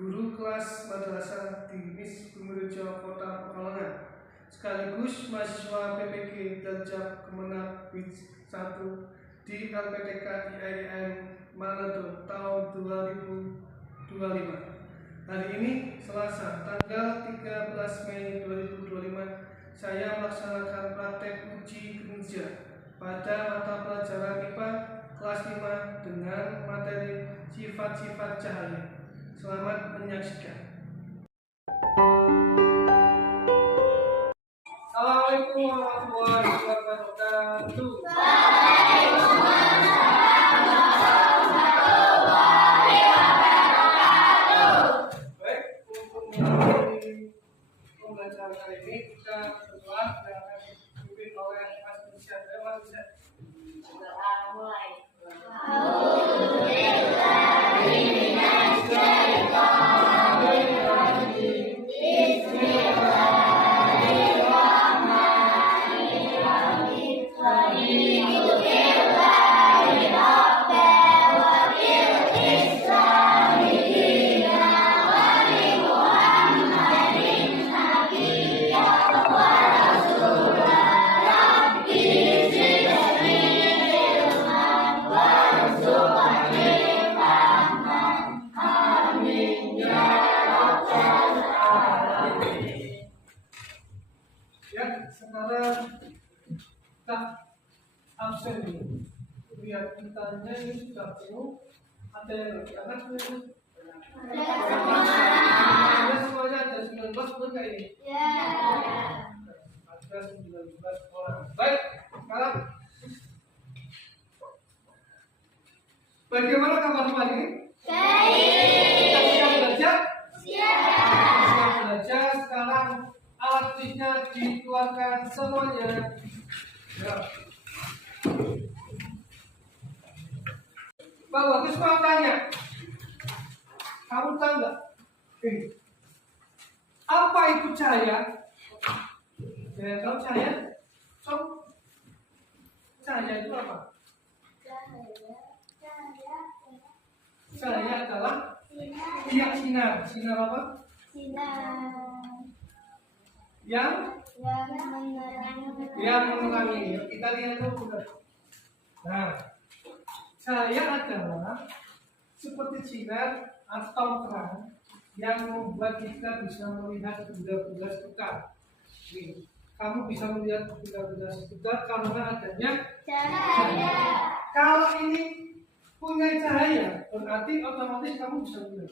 guru kelas madrasah di MIS Bumurejo Kota Pekalongan, sekaligus mahasiswa PPG Darjah Kemenang Wits 1 di LPTK IAIN Manado tahun 2025. Hari ini Selasa tanggal 13 Mei 2025, saya melaksanakan praktek uji kinerja pada mata pelajaran IPA kelas 5 dengan materi sifat-sifat cahaya. Selamat menyaksikan. Assalamualaikum warahmatullahi wabarakatuh. Baik, untuk menjalani pembelajaran kali ini kita berdua akan dipimpin oleh Mas Irsyad. Mas Irsyad. Sekarang kita absen ini. Lihat kitanya ini sudah penuh. Ada yang lebih anak ini. Ada semuanya ada 19 pun kayak ini. Ada 19 orang. Baik, sekarang bagaimana kabar hari ini? Kita siap belajar? Siap belajar. Sekarang alat tulisnya dikeluarkan semuanya. Ya. Pak Bagus mau tanya, kamu tahu nggak? Apa itu cahaya? Saya tahu cahaya. Cahaya itu apa? Cahaya adalah sinar. Sinar apa? Yang menerangi. Kita lihat dulu. Nah, cahaya adalah seperti sinar atau terang yang membuat kita bisa melihat benda-benda sekitar. Kamu bisa melihat benda-benda sekitar karena adanya cahaya. Kalau ini punya cahaya, berarti otomatis kamu bisa melihat.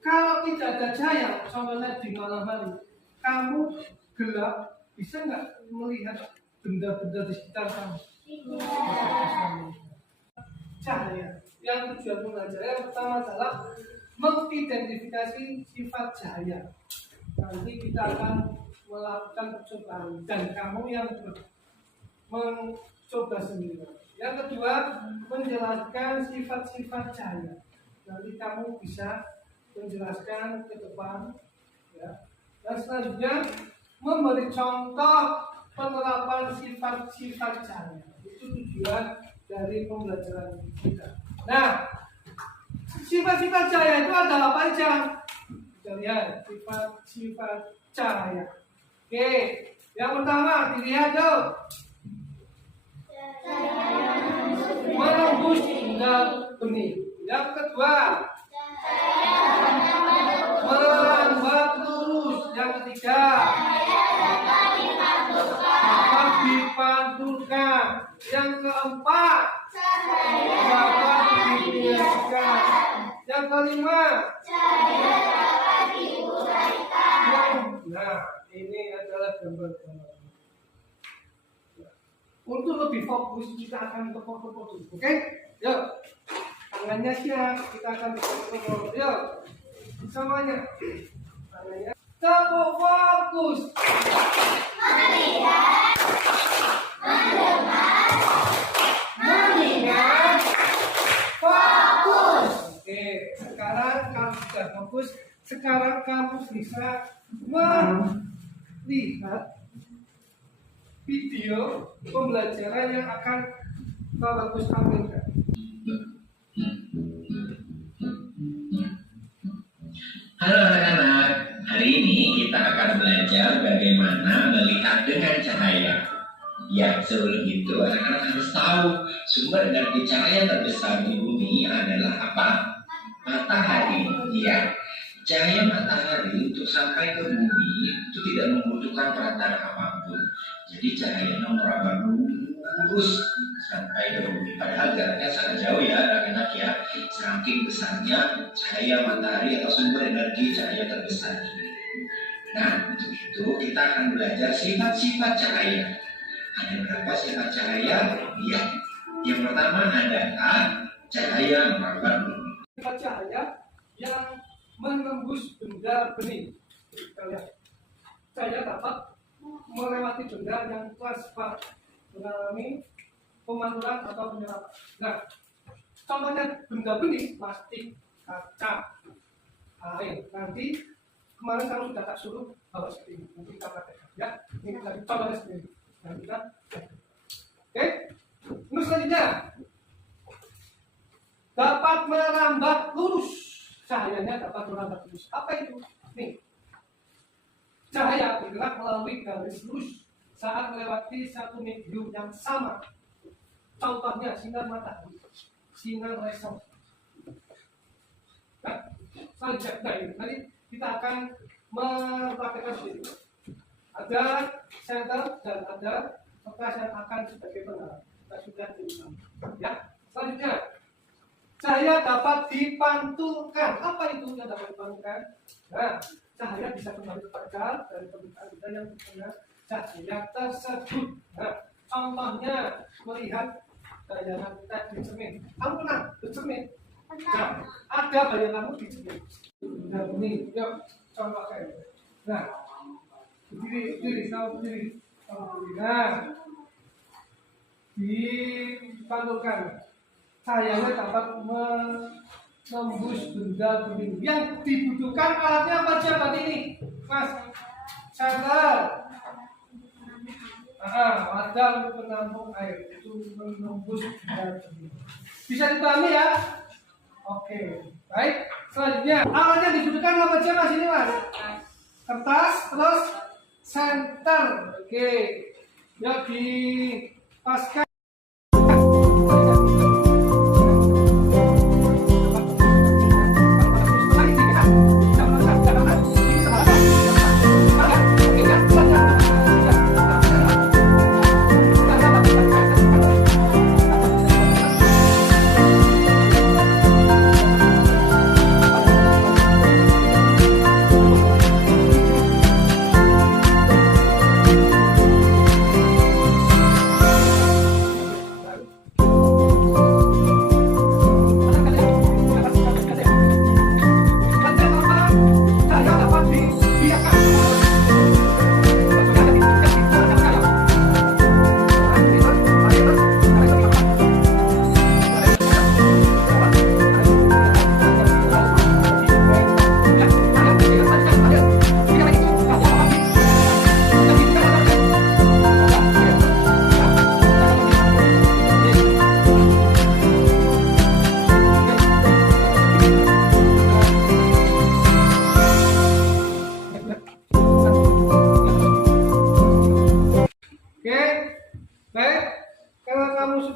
Kalau tidak ada cahaya, contohnya di malam hari, kamu gelap, bisa nggak melihat benda-benda di sekitar kamu? Cahaya. Yang tujuan belajar yang pertama adalah mengidentifikasi sifat cahaya. Nanti kita akan melakukan percobaan dan kamu yang mencoba sendiri. Yang kedua, menjelaskan sifat-sifat cahaya. Nanti kamu bisa menjelaskan ke depan, ya. Dan selanjutnya memberi contoh penerapan sifat-sifat cahaya. Itu tujuan dari pembelajaran kita. Nah, sifat-sifat cahaya itu adalah apa aja? Kita lihat sifat-sifat cahaya. Oke, yang pertama dilihat tuh. Menembus hingga benih. Yang kedua, melambat lurus. Yang ketiga, dapat dipantulkan. Yang keempat, dapat dibiarkan. Yang kelima, dapat diuraikan. Nah, ini adalah gambar-gambar. Untuk lebih fokus, kita akan ke foto-foto. Oke? Yuk, tangannya siap. Kita akan ke foto-foto. Yuk, semuanya. Tangannya. Tepuk fokus. Melihat, mendengar, mengingat, fokus. Oke, sekarang kamu sudah fokus. Sekarang kamu bisa melihat video pembelajaran yang akan Pak Bagus tampilkan. Halo anak-anak, hari ini kita akan belajar bagaimana melihat dengan cahaya. Ya, sebelum itu anak-anak harus tahu sumber energi cahaya terbesar di bumi adalah apa? Matahari. Ya, cahaya matahari untuk sampai ke bumi itu tidak membutuhkan perantara apapun. Jadi cahayanya meraba lurus sampai ke bumi. Padahal jaraknya sangat jauh ya anak-anak ya. Saking besarnya cahaya matahari atau sumber energi cahaya terbesar ini. Nah, untuk itu kita akan belajar sifat-sifat cahaya. Ada berapa sifat cahaya? Ya, yang pertama adalah cahaya meraba bumi. Sifat cahaya yang menembus benda bening. Kita lihat. Cahaya dapat melewati benda yang transparan, mengalami pemantulan atau penyerapan. Nah, contohnya benda bening, plastik, kaca, air. Nanti kemarin kalau sudah tak suruh bawa seperti ini. Nanti kita praktekkan ya. Ini lagi contohnya seperti ini. Dan kita, oke. Terus selanjutnya dapat merambat lurus. Cahayanya dapat merambat lurus. Apa itu? Nih. Cahaya bergerak melalui garis lurus saat melewati satu medium yang sama. Contohnya sinar matahari, sinar laser. Nah, selanjutnya ini nanti kita akan mempraktekkan ini. Ada senter dan ada kertas yang akan sebagai penghalang. Kita sudah diulang. Ya, selanjutnya cahaya dapat dipantulkan. Apa itu yang dapat dipantulkan? Nah, cahaya bisa kembali terpantulkan dari permukaan benda yang terkena cahaya tersebut. Nah, contohnya melihat bayangan kita di cermin. Kamu pernah bercermin? Nah, ada bayanganmu di cermin. Nah, ini, yuk, contohkan. Nah, berdiri, kamu berdiri. Nah, dipantulkan. Cahayanya dapat menembus benda bening. Yang dibutuhkan alatnya apa aja buat ini, Mas? Senter. Wadah untuk menampung air itu menembus benda bening. Bisa dipahami ya? Oke, baik. Selanjutnya alat yang dibutuhkan apa aja Mas ini Mas? Kertas, terus senter. Oke, yuk dipaskan.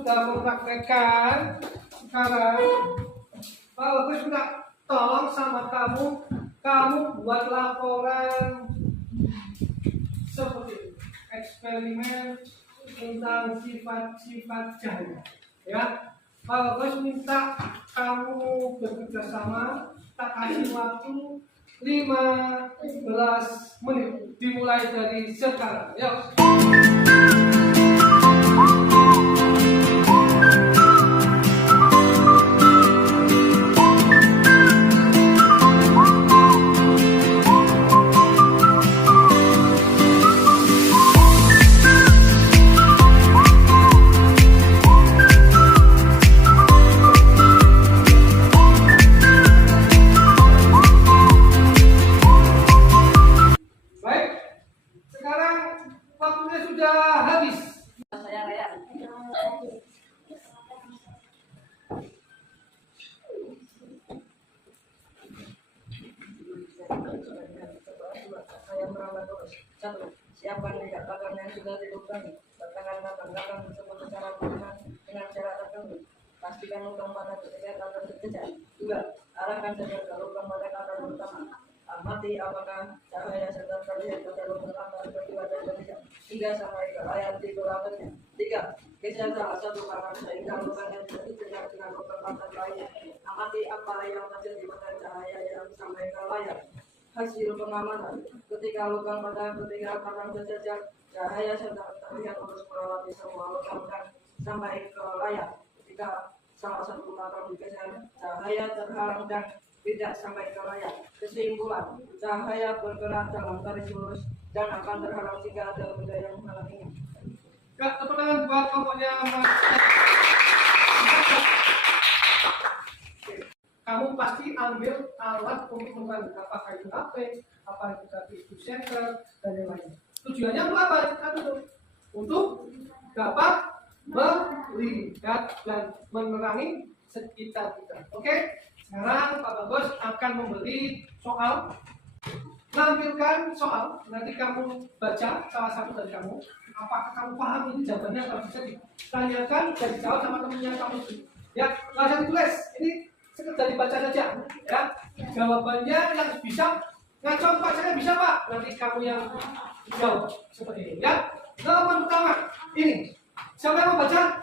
Mempraktekkan sekarang, Pak Bagus minta tolong sama kamu buat laporan seperti ini, eksperimen tentang sifat-sifat cahaya. Ya, Pak Bagus minta kamu bekerja sama, tak kasih waktu 15 menit, dimulai dari sekarang. Yuk. Waktunya sudah habis. Satu, siapkan tiga pagar yang sudah dilubangi. Letakkan tersebut secara berkenaan dengan cara tertentu. Pastikan lubang pada ketiga akan terjejak. Dua, arahkan saja ke lubang pada kata pertama. Amati apakah cahaya sedang terlihat pada lubang kata kedua dan ketiga. Tiga, sampai ke ayat di berikutnya. Tiga, geser salah satu kanan sehingga lubang yang terjejak dengan lubang kata lainnya. Amati apa yang terjadi pada cahaya yang sampai ke layar. Hasil pengamatan ketika lubang pada ketiga karang terjejak, cahaya sedang terlihat terus melewati semua lubang dan sampai ke layar. Ketika salah satu karang digeser, cahaya terhalang dan tidak sampai ke layar. Kesimpulan, cahaya bergerak dalam garis lurus dan akan terhalang jika ada benda yang menghalanginya. Kak, tepuk tangan buat kelompoknya Mas. Kamu pasti ambil alat untuk mengurangi apakah itu HP, apa itu tadi itu senter dan yang lain. Tujuannya untuk apa? Untuk dapat melihat dan menerangi sekitar kita. Oke? Sekarang Pak Bagus akan memberi soal, menampilkan soal. Nanti kamu baca salah satu dari kamu. Apakah kamu paham ini jawabannya? Kalau bisa ditanyakan dan dijawab sama temannya kamu. Ya, nggak usah ditulis. Ini sekedar dibaca saja. Ya, jawabannya yang bisa. Nah, contoh saya bisa Pak. Nanti kamu yang jawab seperti ini. Ya, nomor pertama ini. Siapa yang mau baca?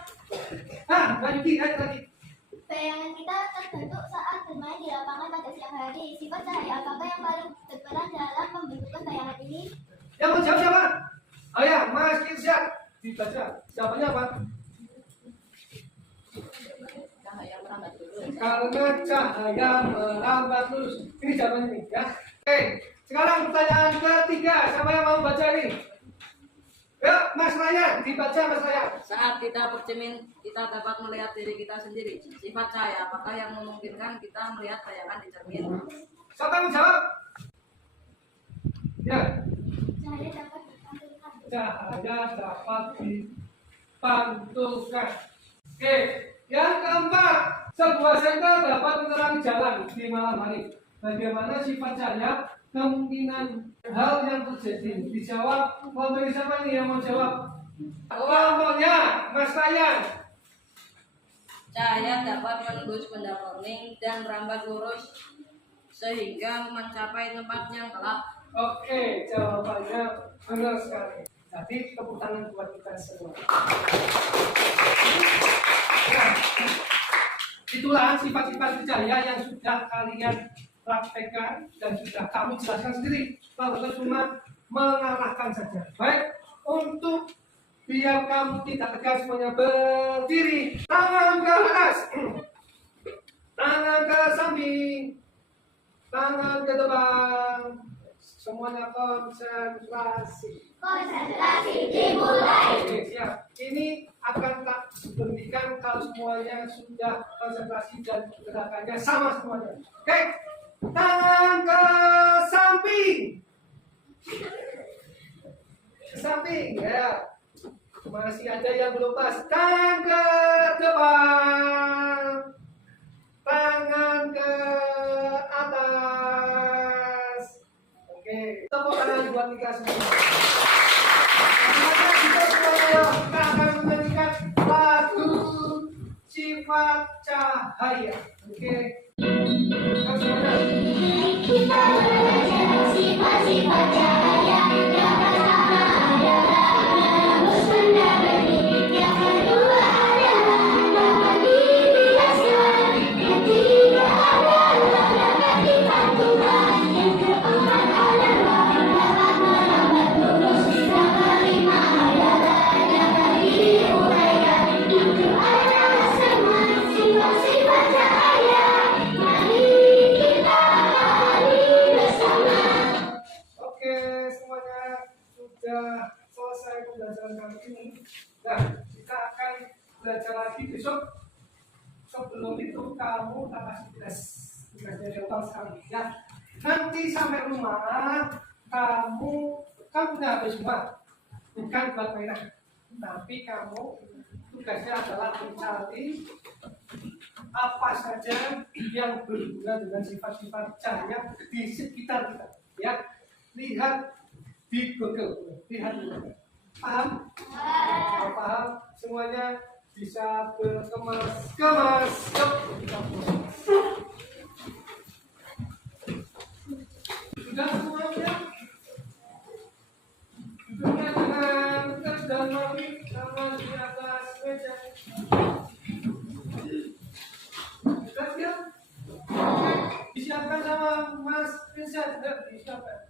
Nah, Mbak Yuki, ayo lagi. Bayangan kita terbentuk saat bermain di lapangan pada siang hari. Sifat cahaya apakah yang paling berperan dalam pembentukan bayangan ini? Yang mau jawab siapa? Oh ya, Mas Kirsyad. Dibaca. Jawabannya apa? Cahaya merambat lurus. Karena cahaya merambat lurus. Ini jawabannya nih, ya. Oke, sekarang pertanyaan ketiga. Siapa yang mau baca ini? Ya, Mas Ryan, dibaca Mas Ryan. Saat kita bercermin, kita dapat melihat diri kita sendiri. Sifat cahaya apakah yang memungkinkan kita melihat bayangan di cermin? Siapa yang menjawab? Ya, Cahaya dapat dipantulkan. cahaya dapat dipantulkan. Oke, yang keempat, sebuah senter dapat menerangi jalan di malam hari. Bagaimana sifat cahaya? Kemungkinan hal yang terjadi. Dijawab. Kelompok siapa nih yang mau jawab? Kelompoknya Mas Ryan. Cahaya dapat menembus benda kuning dan merambat lurus sehingga mencapai tempat yang gelap. Oke, jawabannya benar sekali. Jadi tepuk tangan buat kita semua. Nah, itulah sifat-sifat cahaya yang sudah kalian praktekkan dan sudah kamu jelaskan sendiri. Kalau cuma mengarahkan saja. Baik, untuk biar kamu tidak tegas semuanya berdiri, tangan ke atas, tangan ke samping, tangan ke depan, semuanya konsentrasi. Konsentrasi dimulai. Oke, siap. Ini akan tak berhentikan kalau semuanya sudah konsentrasi dan gerakannya sama semuanya. Oke, tangan ke samping, ke samping, ya. Masih ada yang belum pas. Tangan ke depan, tangan ke atas. Oke, tepuk tangan buat kita semua. Sekarang kita semuanya kita akan menyanyikan lagu Sifat Cahaya. Oke, kita semuanya. Kita belajar sifat-sifat cahaya yang pertama adalah menembus benda bening. Yang kedua adalah dapat dibiaskan. Yang ketiga adalah dapat dipantulkan. Yang keempat adalah dapat merambat lurus. Yang kelima adalah dapat diuraikan. Itu adalah semua sifat-sifat cahaya. Mari kita pahami bersama. Oke, semuanya sudah selesai pembelajaran kali ini. Nah, kita akan belajar lagi besok. Sebelum itu kamu tak kasih tugasnya gampang sekali ya. Nanti sampai rumah kamu punya HP semua, bukan buat mainan. Tapi kamu tugasnya adalah mencari apa saja yang berhubungan dengan sifat-sifat cahaya di sekitar kita. Ya, lihat di dibekal, lihat dulu. Paham? Kalau paham, semuanya bisa berkemas-kemas. Yuk, kita mulai. Sudah semuanya? Duduknya dengan tegas dan rapi, sama di atas meja. Sudah siap? Disiapkan sama Mas Irsyad, sudah disiapkan.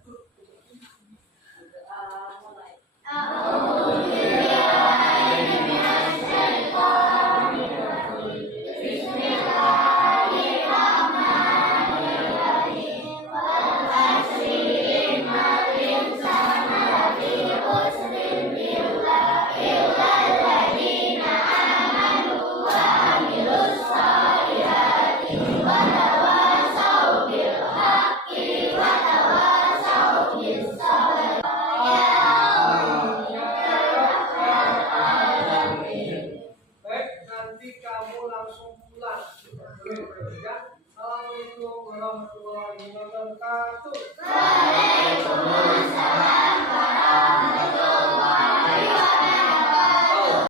Baik, nanti kamu langsung pulang. Ya. Assalamualaikum warahmatullahi wabarakatuh.